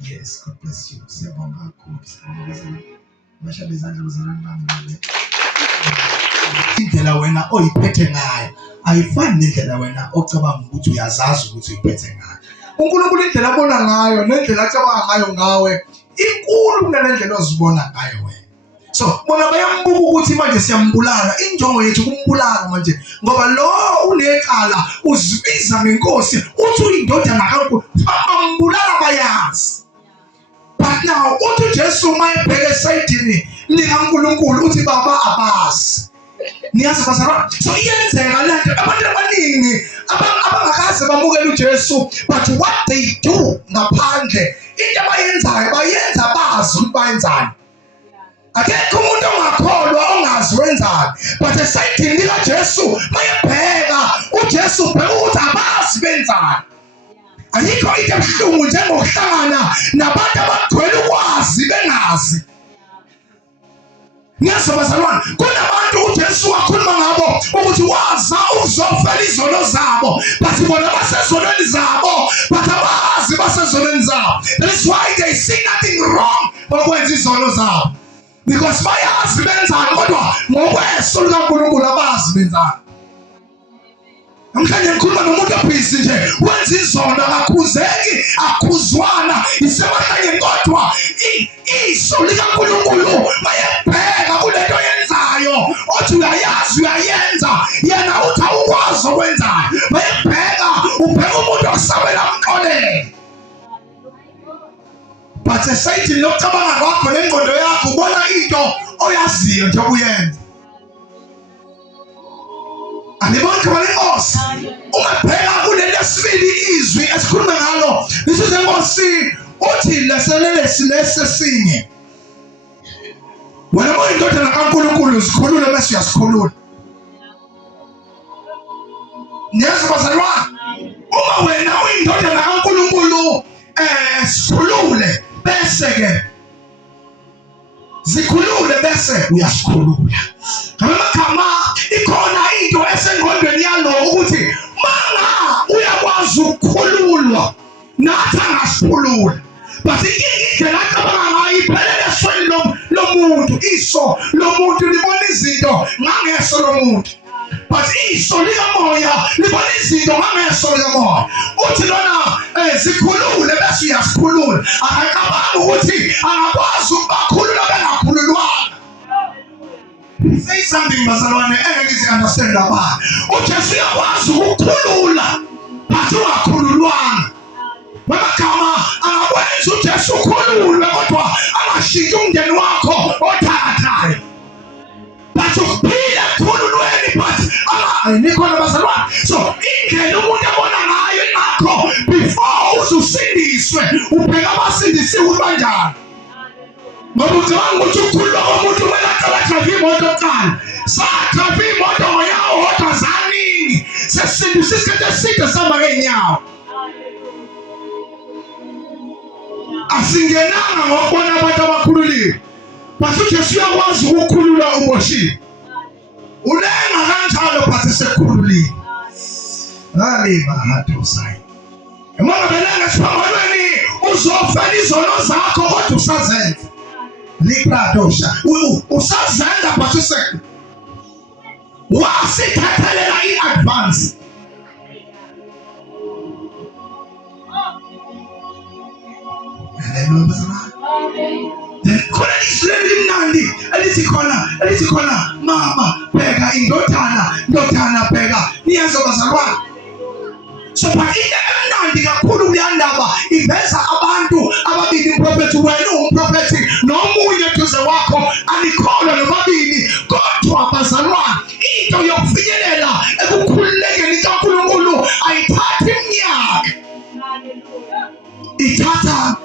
Yes, God bless you. Siyabonga kakhulu. Basha bezandla bazalwane bami. Indlela wena oyiphethe ngayo ayifani nendlela wena ocabanga ukuthi uyazazi ukuthi uyiphethe ngayo. uNkulunkulu indlela abona ngayo nendlela acabanga ngayo ngawe inkulu kunalendlela ozibona ngayo wena. So bona bayambuka ukuthi manje siyambulala. Injongo yethu kumbulala manje ngoba lo unecala uzibiza ngenkosi uthi uyindodana kaNkulunkulu. Ambulala bayazi. But now uthi Jesu mayebheke esayidini likaNkulunkulu uthi baba abazi. Niyazi bazalwane. So iyenzeka lento abantu abaningi abangakaze bamukela uJesu but what they do ngaphandle into abayenzayo bayenza bazi ukuthi bayenzani. Akekho umuntu ongakholwa ongazi wenzani but esayidini likaJesu mayebheka uJesu ubheka ukuthi abazi benzani. Ayikho into ebuhlungu njengokuhlangana nabantu abagcwele ukwazi bengazi. Niyazi bazalwane kunabantu uJesu wakhuluma ngabo ukuthi waza uzofela izono zabo but bona basezonweni zabo but abazi basezonweni zabo. That is why they see nothing wrong ngokwenza izono zabo because bayazi benzani kodwa ngokweso likaNkulunkulu abazi benzani. Namhlanje ngikhuluma nomuntu obhizi nje wenza izono akakhuzeki akhuzwana isemahlanye kodwa iso likaNkulunkulu mayebheka kulento yenzayo othi uyayazi uyayenza yena uthi awukwazi okwenzayo. Mayebheka ubheka umuntu osabela umxolele but esayidini lokucabanga kwakho nengqondo yakho ubona into oyaziyo nje uyenza. Anibonke balenkosi ungabheka kuleli lesibili izwi esikhuluma ngalo lisho senkosi uthi lesesinye wena oyindodana kaNkulunkulu uzikhulule bese uyasikhulula. Niyazi bazalwane uma wena uyindodana kaNkulunkulu sikhulule bese ke zikhulule bese uyasikhulula. Ngamakhama ikhona into esengqondweni yalo ukuthi manga uyakwazi ukukhululwa nathi angasikhulula but indlela acabanga ngayo iphelele esweni lomuntu. Iso lomuntu libona izinto ngangeso lomuntu but iso likamoya libona izinto ngangeso likamoya. Uthi lona zikhulule bese uyasikhulula. Akacabanga ukuthi angakwazi ukubakhulula bengakhululwanga. Say something bazalwane engeke understand about. uJesu uyakwazi ukukhulula but ungakhululwanga. Ngamakhama angakwenza uJesu ukhululwe kodwa angashintsha umndeni wakho othathayo but ukuphila ekhululweni but nikhona bazalwane. So indlela umuntu abona ngayo ngakho before uzusindiswe ubheka abasindisiwe ukuthi banjani. Ngoba ucabanga ukuthi ukukhululwa komuntu kumele aqale atrave imoto kuqala. Satrave imoto ngoyawo hodwa zaningi sesindiswe isikhathi eside sihamba ngeenyawo. Asingenanga ngokubona abantu abakhululiwe but uJesu uyakwazi ukukhulula uboshiwe. Ulenga kanjalo but sekhululiwe. Ngaliba hatosai. Emanga belenga siphambalweni uzofela izono zakho kodwa usazenza. Libradosha usazenza but usekho wasithathelela i-advance. Khona isileli limnandi elithi khona mama bheka indodana bheka. Niyazi bazalwane. So but into emnandi kakhulu kuyandaba iveza abantu ababili umprofeti wena umprofeti nomunye duze wakho anikholwa nobabili kodwa bazalwane into yokufinyelela ekukhululekeni kaNkulunkulu ayithathi iminyaka. Ithatha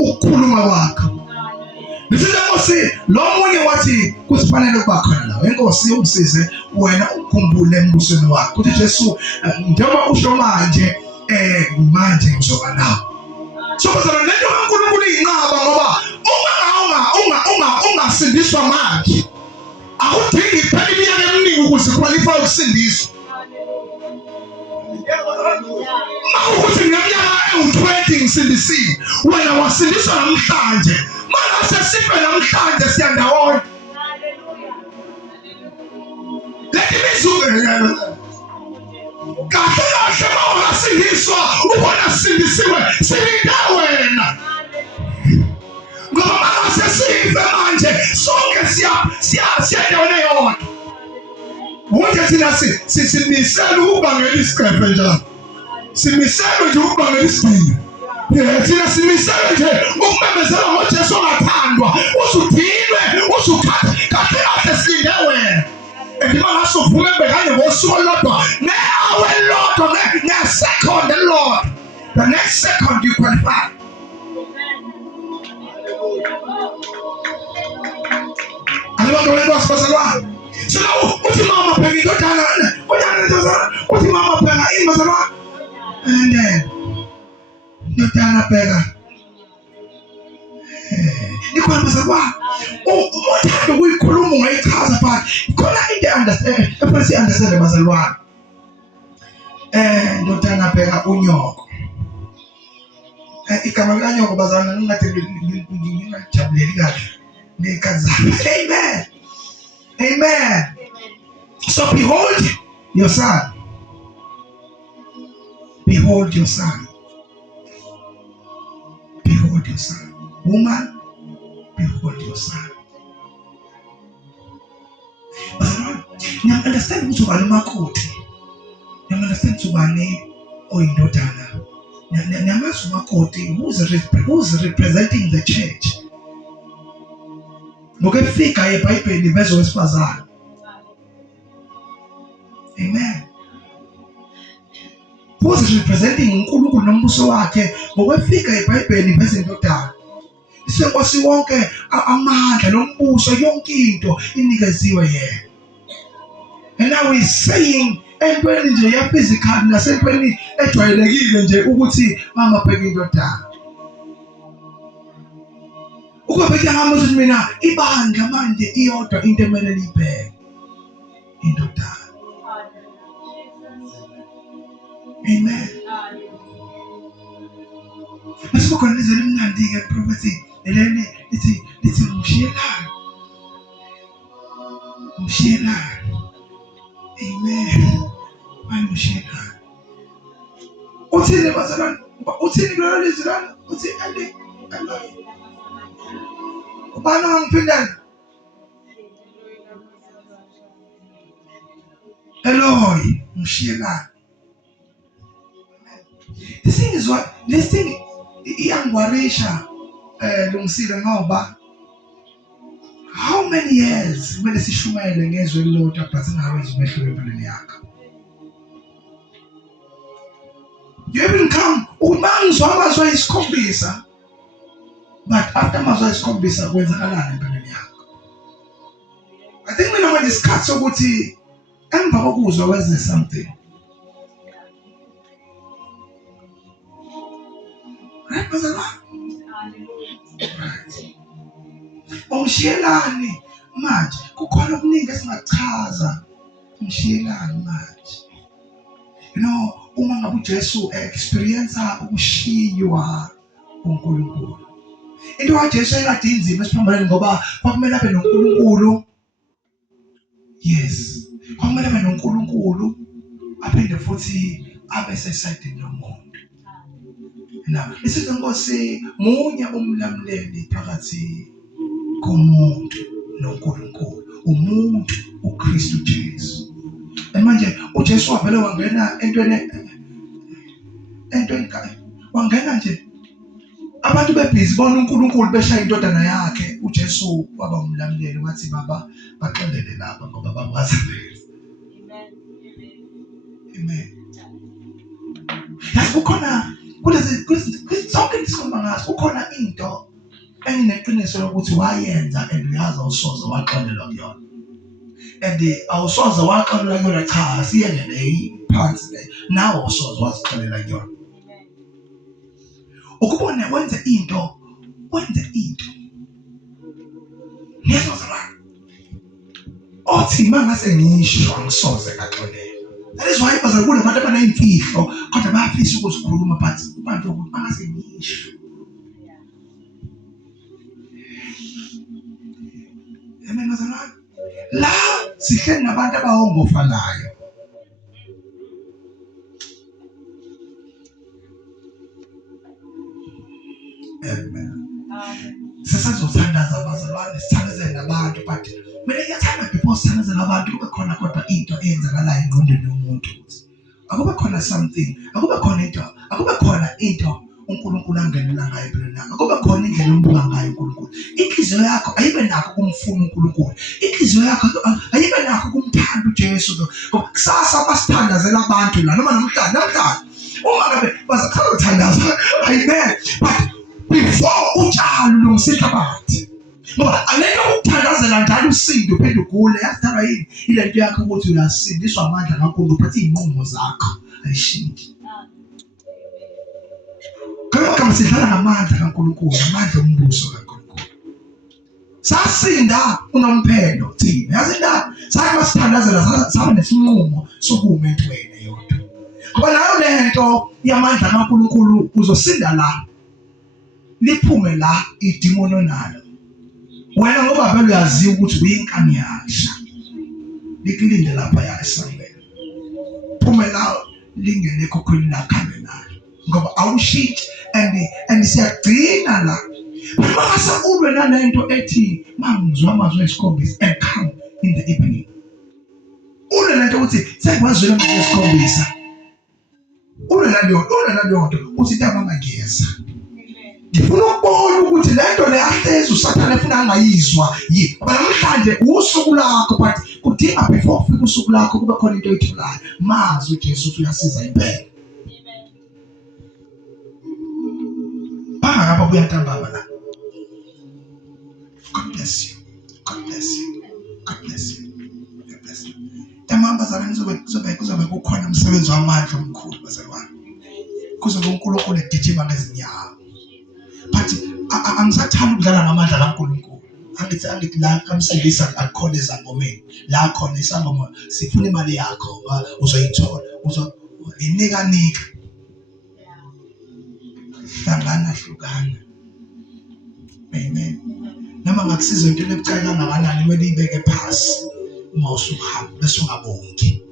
ukukhuluma kwakho. Ngisenkosi lo munye wathi kusifanele ukuba khona la. Enkosi umsize wena ukukhumbule embusweni wakho ukuthi Jesu njengoba usho manje uzoba nawo. So bazalwane lento kaNkulunkulu iyinqaba ngoba ungasindiswa manje akudingi iphela iminyaka eminingi ukuze qualify ukusindiswa. Mawukuthi ngeminyaka ewu-20 ngimsindisile wena wasindiswa namhlanje manje sife namhlanje siyandawona lethi mizuzu kahle kahle mawasindiswa ubona sindisiwe silinda wena ngoba mase sife manje sonke siyadawona yona wonke thina simisela ukubangela isiqephe njalo simisela nje ukubangela isibili thina simisela nje ukumemezela ngoJesu ongathandwa usudinwe usukhatha kahle kahle silinde wena endima ngasovume bekanye ngosuku olodwa ne-hour elodwa ne-second elodwa the next second you qualify. Alibantu basibazalwane so now uthi mama pheka indodana uthi mama pheka bazalwane and then indodana pheka ikhona bazalwane uthanda ukuyikhuluma ungayichaza but khona into understand bazalwane indodana pheka unyoko igama likanyoko bazalwane ngingajabuleli kahle nekazana. Amen. Amen. So behold your son. Behold your son. Behold your son. Woman, behold your son. But understand who's one makoti. You understand subani or indodana. Namasu makoti who's representing the church. Ngokufika eBhayibhelini verse wesifazane. Amen. Who's representing uNkulunkulu nombuso wakhe ngokufika eBhayibhelini verse indodana. Isenkosi wonke amandla nombuso yonke into inikeziwe yena. And now he's saying entweni nje ya physical nasentweni ejwayelekile nje ukuthi mama pheka indodana. Ukubeka ngamuthi mina ibandla manje iyodwa into emele libheke indodana. Amen. Masikhona lizwe limnandi ke prophecy eleni lithi mshiyelana. Amen. Mshiyelana. Uthini bazalwane? Uthini kulelo lizwe lana? Uthini ande? Ubani wangiphindana? Eloi, mshiyelana. This thing iyangwarisha lungisile ngoba how many years kumele sishumayele ngezwe lodwa but singawenzi umehluko empilweni yakho. You even come umangizwa amazwi ayisikhombisa but after amazwi ayisikhombisa kwenzakalani empilweni yakho. I think mina manje isikhathi sokuthi emva kokuzwa wenze something. Right, bazalwane? Right. Umshiyelani manje kukhona okuningi esingachaza umshiyelani manje. You know, uma ngabe uJesu experience ukushiywa uNkulunkulu. Into kaJesu ayikade inzima esiphambaneni ngoba kwakumele abe noNkulunkulu. Yes. Kwakumele abe noNkulunkulu aphinde futhi abe sesayidini lomuntu. Now, isithi Nkosi munye umlamleli phakathi komuntu noNkulunkulu. Umuntu uKristu Jesu. Manje uJesu wavele wangena entweni wangena nje abantu bebhizi bona uNkulunkulu beshaya indodana yakhe. uJesu waba umlamleli wathi baba baxolele lapha ngoba babazalele. Amen. Yakukhona kulezi sonke isikhuluma ngaso ukhona into engineqiniso lokuthi wayenza and uyazi awusoze waxolelwa kuyona. And awusoze waxolelwa kuyona cha siyengele phansi le nawe awusoze wazixolela kuyona. Ukubona wenze into ngiyazozala othi mangase ngisho angisoze ngaxolela. That is why bazalwane abantu abanayimfihlo kodwa bayafisa ukuzikhuluma but abantu ukuthi mangase ngisho La sihleli nabantu abahongofanayo. Amen. Sesizothandaza abazalwane, sithandazele nabantu, but mina ngiyathanda before sithandazele abantu kube khona kodwa into eyenzakalayo engqondweni yomuntu. Akube khona something, akube khona into uNkulunkulu angenela ngayo empilweni yakho. Akube khona indlela ombuka ngayo uNkulunkulu. Inhliziyo yakho ayibe nakho ukumfuna uNkulunkulu. Inhliziyo yakho ayibe nakho ukumthanda uJesu. Kusasa basithandazela abantu la noma namhlanje uma ngabe bazakuthandaza, amen. But before utshalo ulungisile abathi. Ngoba alento ukuthandazela njalo usinde uphinde ugule yasithala yini ile nto yakho ukuthi uyasindiswa amandla kaNkulunkulu but izinqumo zakho ayishintshe. Kama sidlala ngamandla kaNkulunkulu, amandla ombuso kaNkulunkulu. Sasinda unomphelo thina. Yazinda sathi masithandazela sabe nesinqumo sokuma entweni yodwa. Ngoba nayo lento yamandla kaNkulunkulu uzosinda la. Liphume la idemon onalo. Wena ngoba vele uyaziwa ukuthi uyinkani yasha. Likulinde lapha ya esangweni. Phume la lingene ekhokhweni lakhambe nalo. Ngoba awushiti and siyagcina la. Mase ube nalento ethi mangizwa amazwi esikhombisa and come in the evening. Ule lento ukuthi sekwazwela ngesikhombisa. Ule nalento uthi ntamba ngiyeza. Ngifuna ukubona ukuthi lento le ahlezi uSathane efuna angayizwa yini. Ngoba namhlanje usuku lakho but kudinga before ufike usuku lakho kube khona into oyitholayo. Mazi uJesu uthi uyasiza impela. Ngapha kuyantambama la. God bless you. God bless you. God bless you. God bless you. Emamba zami kuzobe kukhona umsebenzi wamandla omkhulu bazalwane. Kuzobe uNkulunkulu egijima ngezinyawo. But angisathanda ukudlala ngamandla kaNkulunkulu. Angithi la kamsindisa akukhona ezangomeni. La khona isangoma sifuna imali yakho uzoyithola. Inika. Hlukana. Amen. Noma ngakusiza into ekucela kangakanani kumele ibeke phasi uma usuhamba bese ungabongi.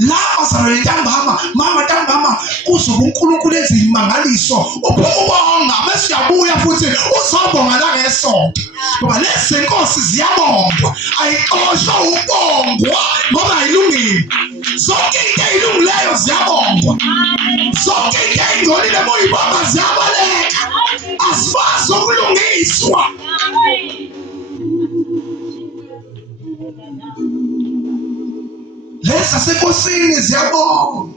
La bazalwane ntambama, mama ntambama kuzoba uNkulunkulu ezimangaliso. Ubonga bese uyabuya futhi uzobonga la ngesonto. Ngoba lezi zenkosi ziyabongwa. Ayixoshwa ubongwa ngoba ayilungile. Zonke into ezilungileyo ziyabongwa. Zonke into ezingcolile moyibonga ziyabaleka. Asifazi ukulungiswa. Lesa senkosini ziyabonga.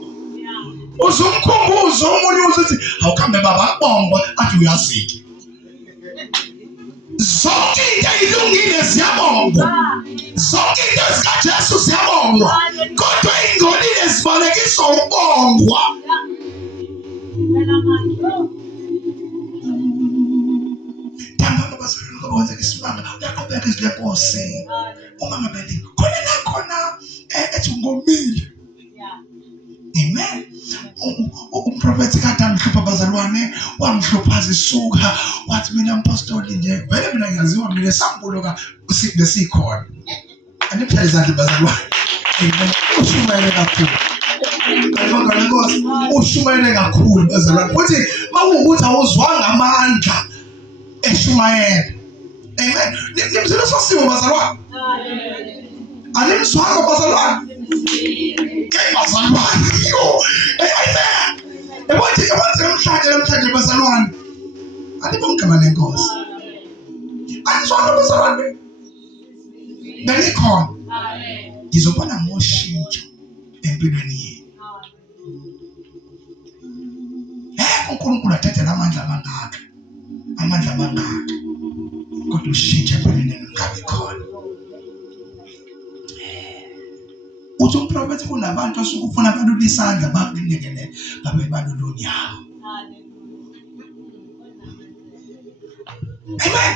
Uzumkhumbuzo umuntu uthi awukhambe baba kubongwa athi uyaziki. Zonke into ezilungile ziyabongwa. Zonke into ezikaJesu ziyabongwa. Kodwa ingcolile zibalekiswa ukubongwa. Tamba bazalwane ngoba isimanga uyaqhubeka izileposi. Uma ngabe khona ethi ngomile. Amen. Umprofeti kade angihlupha bazalwane, wangihluphaza isuka, wathi mina mpostoli nje, vele mina ngiyaziwa mina sambulo ka besikhona. Anipha izandla bazalwane. Amen. Ushumayele kakhulu. Ayibonga lenkosi. Ushumayele kakhulu bazalwane. Uthi mawukuthi awuzwanga amandla eshumayela. Amen. Nimzelo sosimo bazalwane. Animzwanga bazalwane. Bazalwane. Amen. Namhlanje bazalwane. Alibonga lenkosi. Anizwanga bazalwane. Ngalikhona. Ngizobona ngoshintsho empilweni yenu. uNkulunkulu athathe amandla amangaka. Amandla amangaka. Kodwa ushintshe empilweni yenu ngabe khona. Uthi umprofeti kunabantu asukufuna balula isandla bakulekelele ngabe balula unyawo. Amen.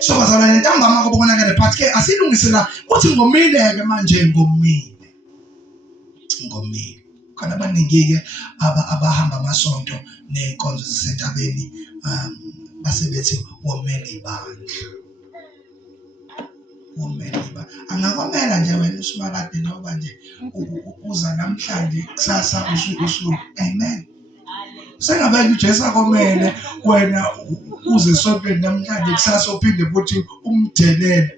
So bazalwane ntambama kubonakala but ke asilungisela uthi ngomile ke manje ngomile. Kana abaningi ke abahamba amasonto nenkonzo zisentabeni basebethi womele ibandla. womeliba angakwamela nje wena usimakade noba nje uza namhlanje kusasa usuku amen sengabe uJesu akomele wena uze esontweni namhlanje kusasa uphinde futhi umdelele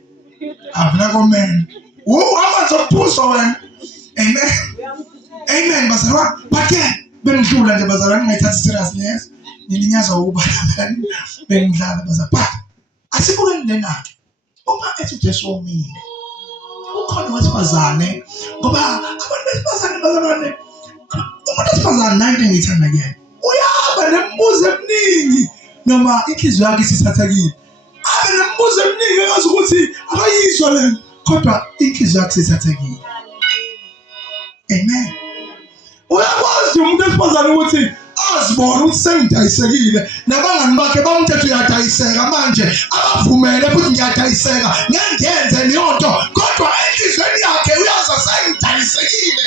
avuna komele amanzi okuphuza wena amen amen bazalwane bakhe bengidlula nje bazalwane ngayithatha serious neza ngilinyaza ukuba bengidlala bazalwane asibuke ndenake uma ethi uJesu omile ukhona wesifazane ngoba abantu besifazane bazalwane umuntu wesifazane nayo engiyithanda kuyena uyaba nemibuzo eminingi noma inhliziyo yakhe isithathekile abe nemibuzo eminingi engazi ukuthi akayizwa lento kodwa inhliziyo yakhe isithathekile amen uyakwazi umuntu wesifazane ukuthi azibona ukuthi sengidayisekile nabangani bakhe bamthethe uyadayiseka manje abavumele futhi ngiyadayiseka ngengenze leyo nto kodwa enhlizweni yakhe uyaza sengidayisekile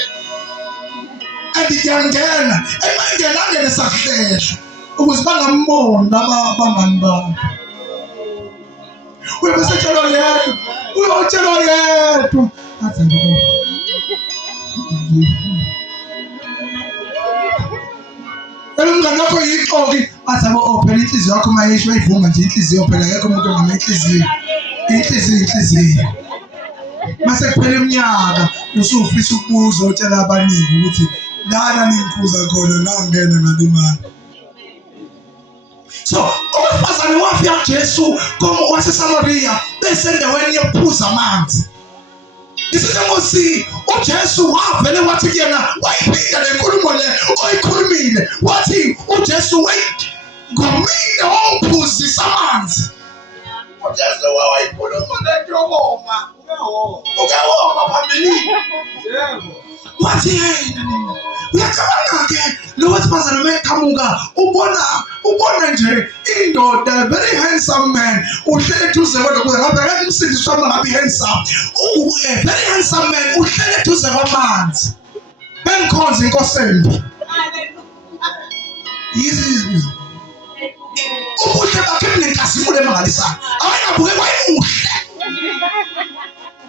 andiyangena emangena angene sahlehla ukuze bangamboni abangani babo uyabesetshelwa yedwa uyotshelwa yedwa athi umngane wakho yixoki athabo phela inhliziyo yakho mayisho ayivuma nje inhliziyo phela akekho umuntu ongamayinhliziyo inhliziyo mase kuphela iminyaka usufisa ukubuza utshela abaningi ukuthi lana ningikhuza khona ngangena ngalimali so owesifazane wafika kuJesu waseSamaria besendaweni yokuphuza amanzi Nkosi uJesu wavele wathi kuyena wayiphinda lenkulumo le oyikhulumile wathi uJesu ngomile owuphuzisa amanzi uJesu wayikhuluma lento yokoma ukawoma phambili yebo wathi hey uyacabanga ke lo wesifazane meqhamuka ubona nje indoda very handsome man uhlele duze kodwa kuze ngabe akekho umsindisi wami ngabe handsome very handsome man uhlele duze kwamanzi bengikhonza inkosi embi yizi ubuhle bakhe nenkasimulo emangalisayo awayinabuke kwayimuhle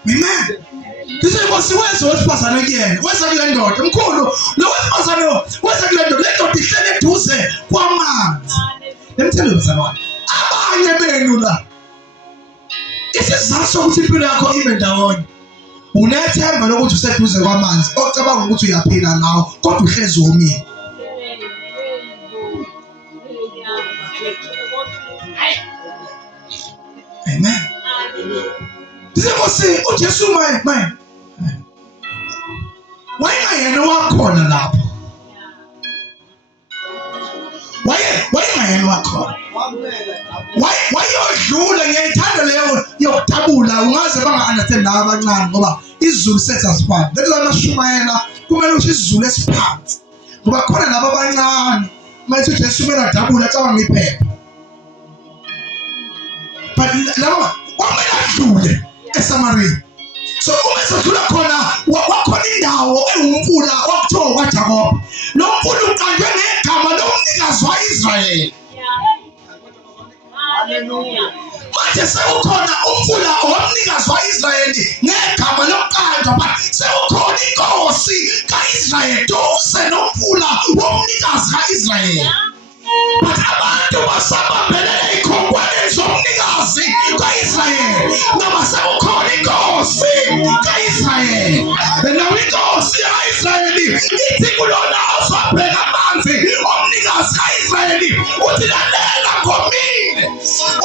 amen This was wesifazane kuyena weza kule ndoda mkhulu lo wesifazane weza kule ndoda le ndoda ihlele duze kwamanzi lemthelo bazalwane abanye benu la isizathu sokuthi impilo yakho ibe ndawonye unethemba lokuthi useduze kwamanzi ocabanga ukuthi uyaphila nawo kodwa uhlezi womile amen Nkosi uJesu maye wayengayena wakhona lapho wayengayena wakhona wayodlula ngiyayithanda leyo yokudabula ungaze banga-understand nawe abancane ngoba isizulu sethu asifani lekuzona Shumayela kumele ukuthi isizulu esiphansi ngoba khona labo abancane mayithi uJesu kumele adabula cabanga iphepha but laba kwamele adlule eSamaria so uma esedlula khona wakhona indawo ewumfula wakuthiwa kwaJakobe lo mfula uqanjwe ngegama lomnikazi waIsrayeli haleluya manje sekukhona umfula womnikazi waIsrayeli ngegama lokuqanjwa but sekukhona inkosi kaIsrayeli duze nomfula womnikazi kaIsrayeli but abantu basabambelele ikhongwane zomnikazi kaIsrayeli noma sekukhona inkosi kaIsrayeli nawe inkosi kaIsrayeli ithi kulona ozobheka amanzi omnikazi kaIsrayeli uthi lalela ngomile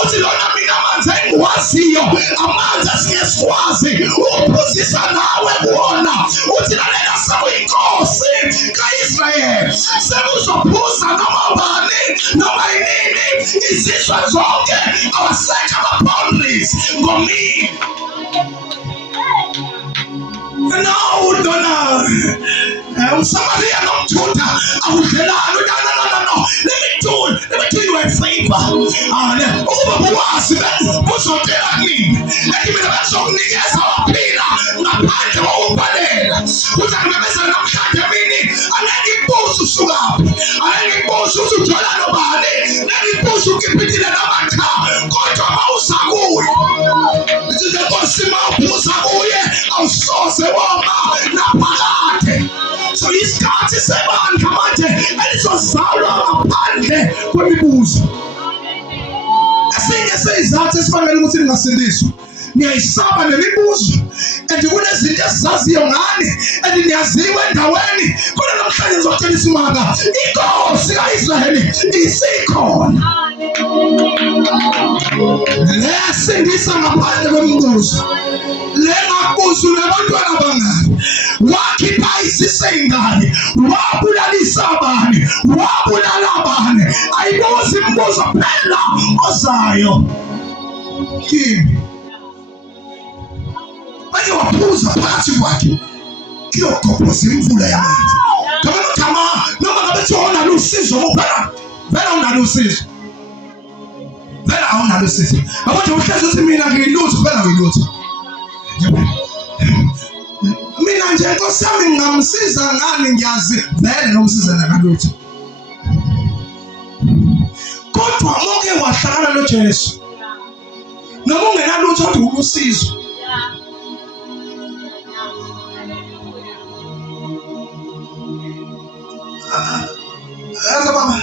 uthi lona mina amanzi engiwaziyo amanzi asingesiwazi uphuzisa nawe kuwona uthi lalela sekuyinkosi kaIsrayeli sekuzophuza noma bani noma yini izizwe zonke awaseka ama-boundaries ngomile no uSamaria nomJuda awudlelani no let me do you a favor ukuba buwazi buzotela kimi ekimina bazokunikeza waphila ngaphandle kokubhalela uthi angibeza namhlanje mini anengibuza usukaphi anengibuza ukuthi uthola nobani nengibuza ukipitile namatha kodwa mawusakuyo ithi lenkosi ngaphandle kwemibuzo. Esinye seyizathu esifanele ukuthi ningasindiswa. Niyayisaba nemibuzo and kunezinto esizaziyo ngani and niyaziwa endaweni. Kodwa namhlanje ngizocela isimanga, inkosi kaIsrayeli isikhona. Lesindisa ngaphandle kwemibuzo. Lengabuzo nabantwana bangani, wakhipha izisengane, wabulalisa abani, wabulala abani. Ayibuzi imibuzo phela ozayo kimi. Manje waphuza phakathi kwakhe kuyogobhoza imvula yamanzi. Noma ngabe thona lusizo phela, vela unalo usizo, vela awunalo usizo. Abantu uhlezi uthi mina ngiyilutho, vela uyilutho. Mina nje Nkosi yami ngingamsiza ngani, ngiyazi vele nomsiza nakalutho. Kodwa moke wahlangana noJesu, noma ungenalutho kodwa ulusizo. Baba,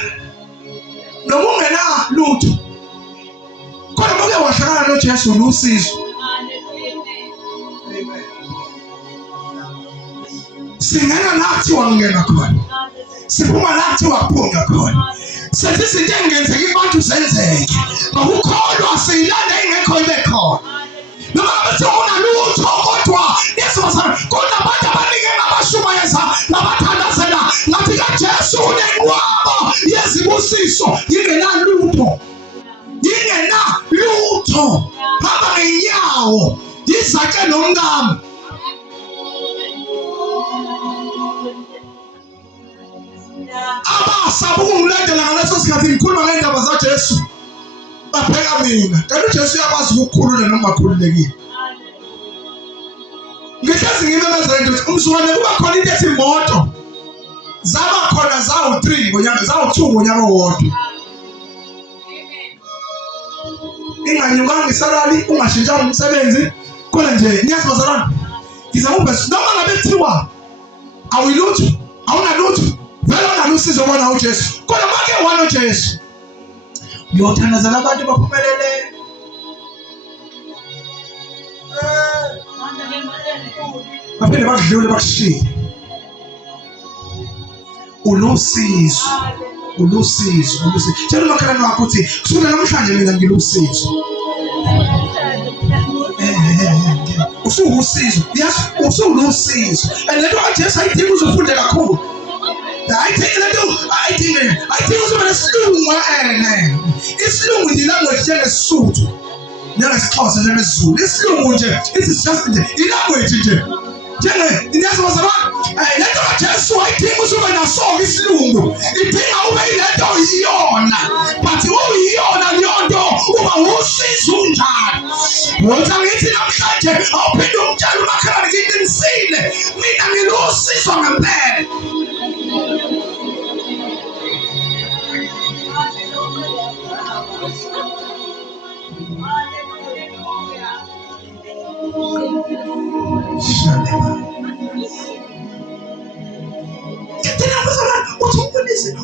noma ungenalutho kodwa moke wahlangana noJesu ulusizo. Singena nathi wangena khona, siphuma nathi waphunga khona. Sethi izinto engenzeki abantu zenzeke, ngokukholwa siyilanda ingekho ibe khona. Noma ngabe unalutho kodwa Yesu wasana kunabantu abaningi abashumayeza nabathandazela ngathi kaJesu unenqwaba yezibusiso ingenalutho, ingenalutho. Hamba ngenyawo yizake nomngamo. Abasaba ukungilandela ngaleso sikhathi ngikhuluma ngendaba zaJesu bapheka mina. Kanti uJesu uyakwazi ukukhulula noma akhululekile. Ngihlezi ngimemezela ukuthi umzukwane kuba khona into ethi imoto zaba khona zawu-3 ngonyaka, zawu-2 ngonyaka owodwa. Inganyukanga isalari, ungashintshanga umsebenzi, khona nje niyazibazalana. Ngizamubhe noma ngabe kuthiwa awuyilutho, awunalutho, vele unalusizo bona uJesu. Kodwa make wana uJesu uyothandazela abantu baphumelele. Baphinde bakudlule bakushiye. Ulusizo, ulusizo, ulusizo. Tshela umakhelwane wakho ukuthi kusukela namhlanje mina ngilusizo. Usuwusizo, yes, usulusizo. And lento kaJesu ayidinga uzufunde kakhulu. I think uzoba nesilungu isilungu nje language njengeSuthu, njengeSixhosa, njengeSizulu. Isilungu nje it's just nje ilanguage nje. Njenge niyazibazalana, lento kaJesu ayidinga uzoba naso isilungu. Idinga ube ilento iyona. But uyiyona leyo nto uba usizo unjani. Wonke ngithi namhlanje awuphinde umtshela umakhelwane ngiqinisile mina ngilusizo ngempela.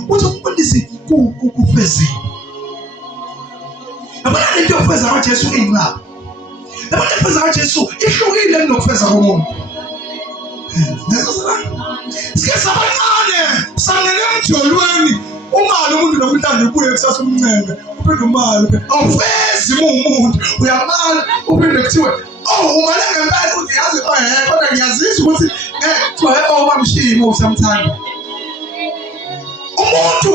Uthumfundisi kufezile. Yabona lento yokufeza kaJesu ingilapha. Yabona ukufeza kaJesu ihlukile kunokufeza komuntu. Sike sabancane sangene emjolweni, umali umuntu namhlanje ubuye kusasa umncele uphinde umali awufezi umuntu uyamala uphinde kuthiwe umale ngempela uyazi kodwa ngiyazisa ukuthi kuthiwa bamshimo usamthanda. Umuntu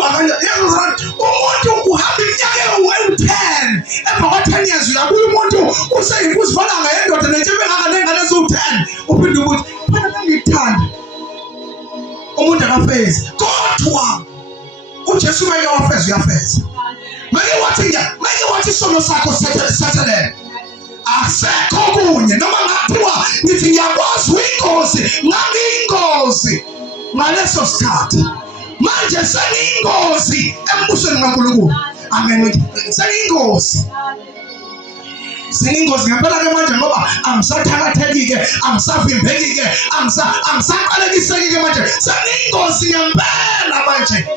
umuntu uhamba iminyaka ewu-10 emva kwa-10 years uyabuya umuntu useyimfuzifana ngayendoda nentshebe nengane eziwu-10 uphinde ukuthi phana nangikuthanda. Umuntu akafezi kodwa uJesu manje wafeza uyafeza. Manje wathi isono sakho sethelele asekho kunye noma ngathiwa ngithi ngiyakwazi uyingozi ngangiyingozi ngaleso sikhathi. Manje seniyingozi embusweni kaNkulunkulu. Amen. Seniyingozi. Seniyingozi ngempela-ke manje ngoba angisathakatheki-ke, angisavimbeki-ke, angisaqalekiseki-ke manje. Seniyingozi ngempela manje.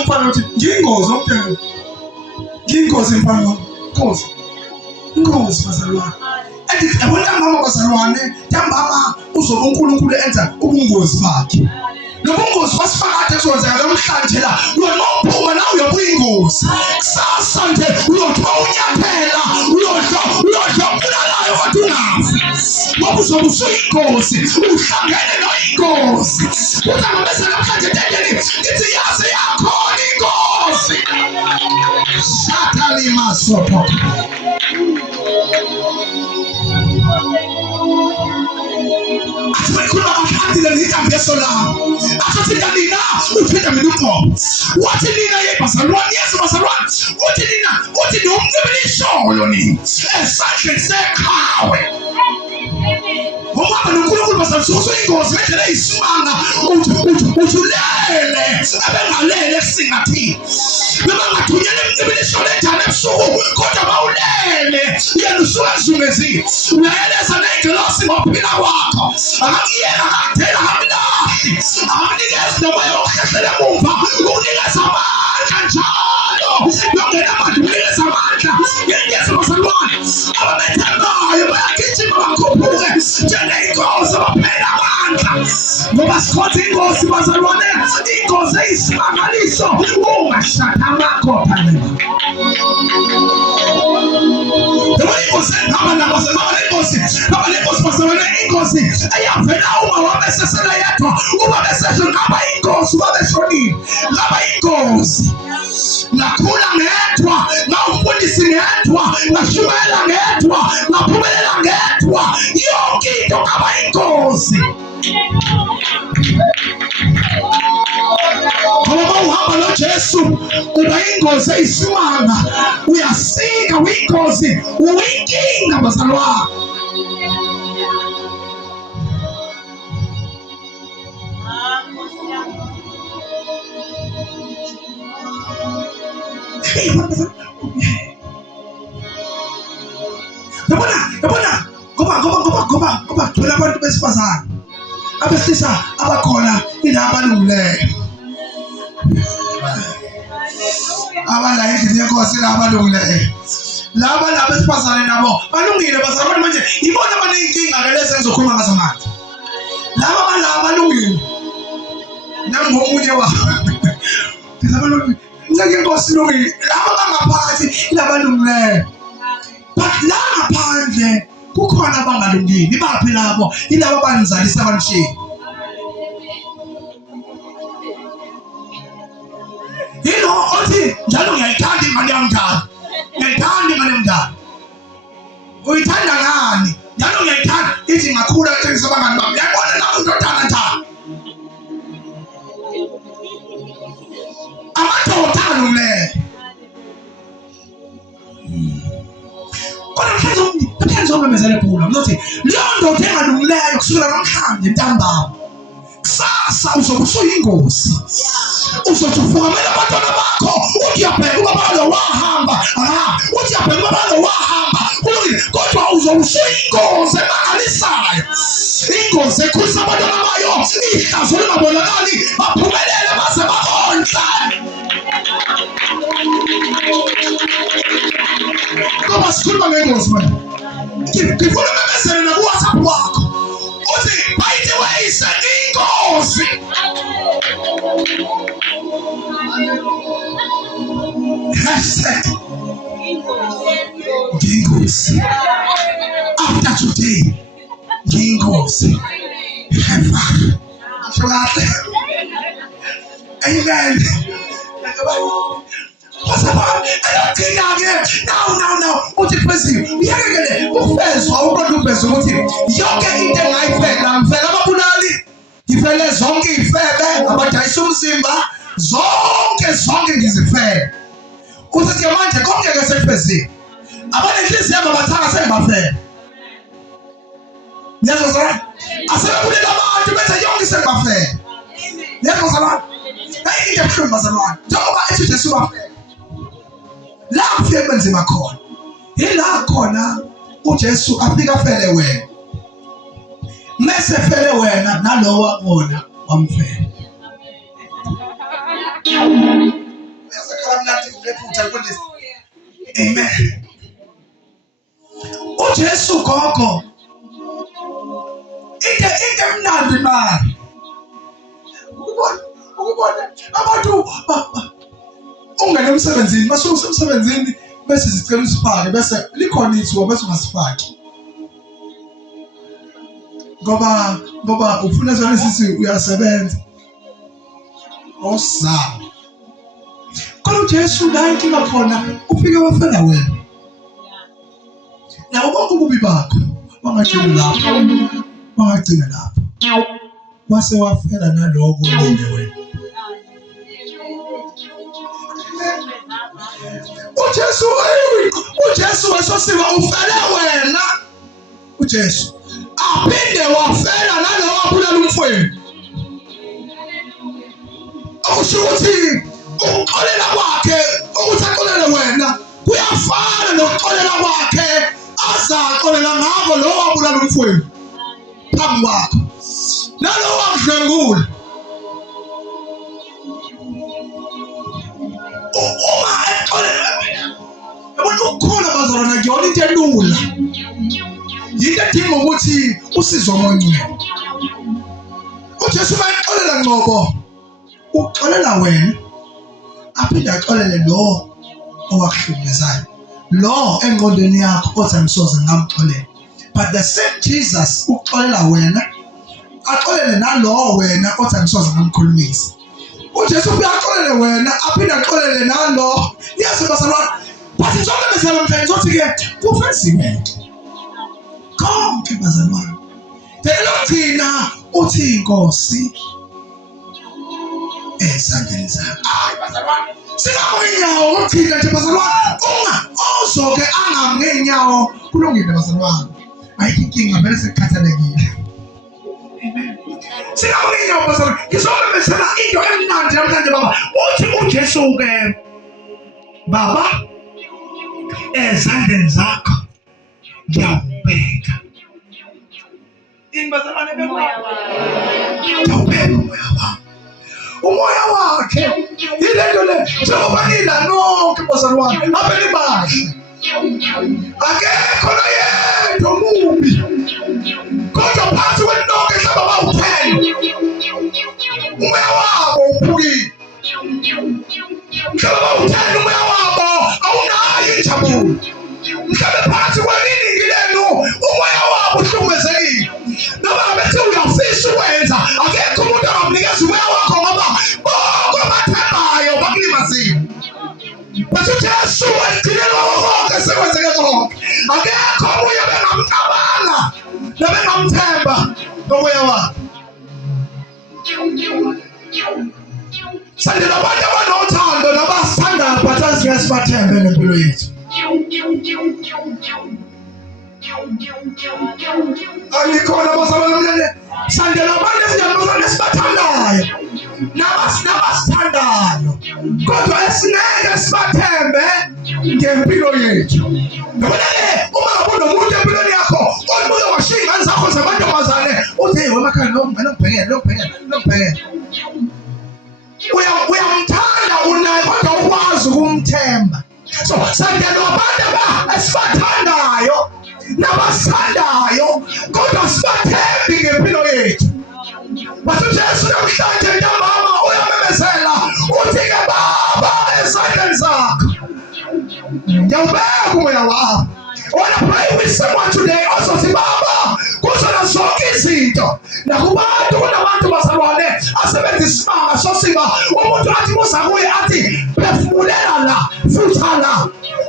umfana uthi ngiyingozi omdeni. Ngiyingozi mfana. Ingozi bazalwane. Andithi yabona mama bazalwane, yambama uzoba uNkulunkulu enza ubungozi bakhe. Nobungozi basifakade kuzenzeka namhlanje la. Uyophuma nawe uyobuyingozi. Kusasa nje uyothonya uyodlopulalayo kodwa ungafi. Ngoba uzobe usuyingozi, uhlangene noyingozi. Uthi ngabese namhlanje entendeni ngithi yaze yakhona ingozi. Shathali masopo. Athwekhuluma ngaphandle ngidambeso lawo. Athathinda nina uphinda mina uqobo. Wathi nina yebazalwane yezibazalwane. Uthi nomncibilisolo nini. Esandleni sekhawe. Ngoba noNkulunkulu bazasusa ingozi ngendlela eyisimanga. Uthulele abengalele esingathini. Noma ngathunyela umncibilisolo enjani ebusuku kodwa bawulele. Yena usuka ezungezini. Uyayeleza nengelosi ngophila kwakho. Akakuyela akathela akamlahli. Akamnikezi nomoya wokuhlehlela emumva. Ukunikeza amandla njalo. Yongena amandla ukunikeza amandla. Ngengeza bazalwane. Abamethembayo bayagijima bakhuphuke. Njengengozi abaphela amandla. Ngoba sikhonza ingozi bazalwane. Ingozi eyisimangaliso. Ungashada amakho phela. Ingozi bazalwane, ingozi ayavela uma wabesesela yedwa. Uma besesho ngaba ingozi wabeshonile. Ngaba ingozi. Ngakhula ngedwa, ngawumfundisi ngedwa, ngashumayela ngedwa, ngaphumelela ngedwa. Yonke into ngaba ingozi. Ngoba uhamba noJesu uba ingozi eyisimanga. Uyasika uyingozi, uyinkinga bazalwane. Yabona ngoba thola abantu besifazane abesilisa abakhona ila abalungileyo. Abala endlini yenkosi la abalungileyo. Laba labesifazane nabo balungile bazalwane manje ibona abanenkinga ke lezi engizokhuluma ngazo manje. Laba abalungile. Nangomunye wabo. Abalungile. Ngeke inkosi lungile. Laba bangaphansi labalungileyo. But la ngaphandle kukhona abangalungile. Ibaphi labo? Ilabo abanizalisa abanishini. Yilo othi njalo ngiyayithanda ingane yami njalo. Ngiyayithanda ingane yami njalo. Uyithanda ngani? Njalo ngiyayithanda ithi ngakhula etshengisa abangani bami. Uyabona lapho ndodana njalo. Amadoda alungileyo. Kodwa mhlambe ngomezele phula. Ngizothi leyo ndoda engalungileyo kusukela namhlanje ntambama. Kusasa uzobe usuyingozi. Uzothi ufukamela abantwana bakho. Uthi uyabheka ubaba lo wahamba. Uthi uyabheka ubaba lo wahamba. Kodwa uzobe usuyingozi emangalisayo. Ingozi ekhulisa abantwana bayo. Ihlazo lingabonakali. Baphumelele baze bahonhle. Ngoba sikhuluma ngengozi manje. Ngifuna umemezele nakuWhatsApp wakho. Uthi by the way sengingozi. Ngingozi. After today, ngingozi. Ever. Amen. Now. Uthi phezulu. Uyakekele ufezwa uqonda ufezwa ukuthi yonke into engayifela ngifela ababulali. Ngifele zonke izifebe abadayisa umzimba. Zonke ngizifela. Uthi manje konke ke sekufezile. Abanenhliziyo abathanga sengibafela. Ngiyazozwa. Asebebulela abantu benza yonke sengibafela. Ngiyazozwa. Hayi into ebuhlungu bazalwane. Njengoba ethi Jesu wafela. La kufike kwenzima khona. Yila khona uJesu afika afele wena. Mase fele wena nalowa wona wamfela. ngiyakufundisa. Amen. uJesu gogo into emnandi manje ukubona abantu ungena emsebenzini mase usemsebenzini bese sicela usifake bese likhona ithuba bese ungasifaki ngoba ufuna sona sithi uyasebenza osizama kodwa uJesu la inkinga khona ufike wafela wena na ubonke ububi bakho wangagcina lapho wase wafela naloko ulinde wena uJesu wesosiba ufele wena uJesu aphinde wafela nalowo abulala umfweni okusho ukuthi ukuxolela kwakhe ukuthi axolele wena kuyafana nokuxolela kwakhe azaxolela ngako lowo abulala umfweni phambi kwakho nalowo akudlengula uma exolela wena yabona ukukhula bazalwana kuyona into elula yinto edinga ukuthi usizo omunye uJesu bayixolela ngcobo uxolela wena aphinde axolele lo owakuhlukumezayo lo engqondweni yakho othi amsoze ngamxolela but the same Jesus uxolela wena axolele nalo wena othi amsoze ngamkhulumisa uJesu uyaxolele wena aphinde axolele nalo yazi bazalwane bathi zonke bezalwane ngizothi ke kufesiwe konke bazalwane phela thina uthi inkosi ezandleni zakho hayi bazalwane singamunyawo uthina nje bazalwane ozoke angamngenyawo kulungile bazalwane ayinkinga vele sekukhathalekile amen singamunyawo bazalwane ngizomemezela into emnandi namhlanje baba uthi uJesu ke baba ezandleni zakho ngiyabeka bazalwane umoya wakhe yilento le njengoba nila nonke bazalwane abeli bahle akekho noyedwa omubi kodwa phansi kwenonke mhlaba bawu-10 umoya wabo uphukile mhlaba bawu-10 umoya wabo awunayo injabulo mhlaba phansi kweliningi lenu umoya wabo uhlukumezekile noma ngabe uyafisa ukwenza akekho umuntu angamnikeza umoya wakho ngoba bonke abathembayo bakulimazile but uJesu wagcinela konke sekwenzeke konke akekho omunye bengamcabanga nabengamthemba ngomoya wakhe sandela abantu abanothando nabasithandayo but asingeke sibathembe ngempilo yethu Alikhona bazalwane sandela abantu esinyamazane esibathandayo nabasithandayo kodwa esingeke sibathembe ngempilo yethu ngoba uma ngabona umuntu empilweni yakho obuye washiya ingane zakho zabantomazane uthi hey wena khaya ngibhekele uyamthanda unaye kodwa ukwazi ukumthemba so sandela abantu esibathandayo nabasithandayo kodwa sibathembi ngempilo yethu but uJesu namhlanje ntambama uyamemezela uthi ke baba ezandleni zakho ngiyawubeka umoya wakho. I want to pray with someone today also say baba kuzona zonke izinto nakubantu kunabantu bazalwane asebenzisa isimanga sosiba umuntu athi musa kuye athi phefumulela la futha la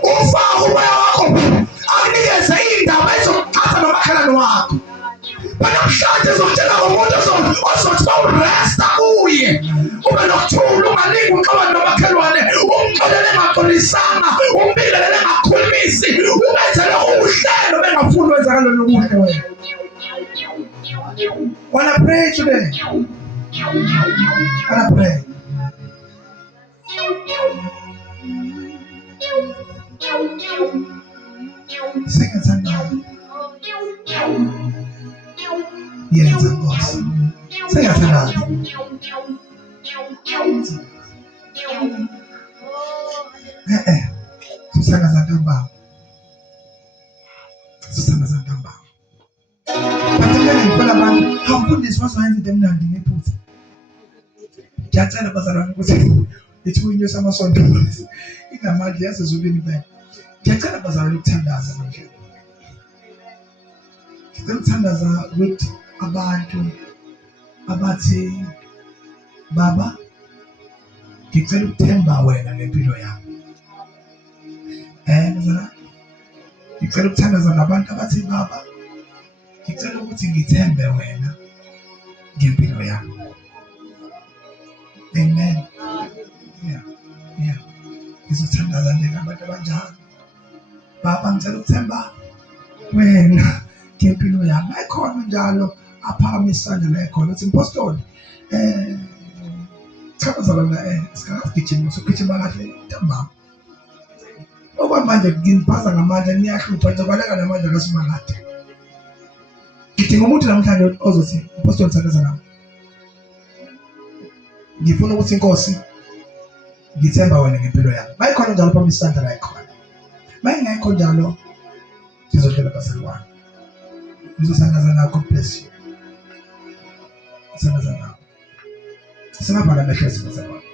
ufaka umoya wakho akunikeze indaba ezokuthatha nomakhelwane wakho banamhlanje zokutshela ngomuntu ozothi bawuresta kuye ube nokuthula ungalingi uxabana nomakhelwane umxolele engaxolisanga umbingelele engakhulumisi ubenzele uhlelo bengafuni wenzakalo lokuhle wena. Wanna pray today? Wanna pray? Sing it sometimes. Yes, of course. Sing it sometimes. sizothandaza ntambama. Sizothandaza ntambama. Bathanda ngifuna abantu hamfundisi wazoyenza into emnandi ngephutha. Ngiyacela bazalwane ukuthi lithi uyinyusa amasonto ingamandla yasezulwini bene. Ngiyacela bazalwane ukuthandaza manje. Ngiyathandaza with abantu abathi baba ngicela ukuthemba wena ngempilo yami. Bazalwane ngicela ukuthandaza nabantu abathi baba ngicela ukuthi ngithembe wena ngempilo yami. Amen. Yeah. Ngizothandaza njengabantu abanjalo. Baba ngicela ukuthemba wena ngempilo yami. Ayikhona njalo aphakama isandla la ekhona uthi impostoli chaza lona sikagijima sokugijima kahle ntambama. Okwamanje ngiphaza ngamandla niyahlupha ngizobaleka namandla kaSimakade. Ngidinga umuntu namhlanje ozothi impostoli thandaza nami. Ngifuna ukuthi inkosi ngithemba wena ngempilo yami. Mayikhona njalo phakathi isandla la ekhona. Mayingekho njalo sizodlela baselwane. Ngizothandaza nakho bless you. Singabhala amehlo esibazalwane.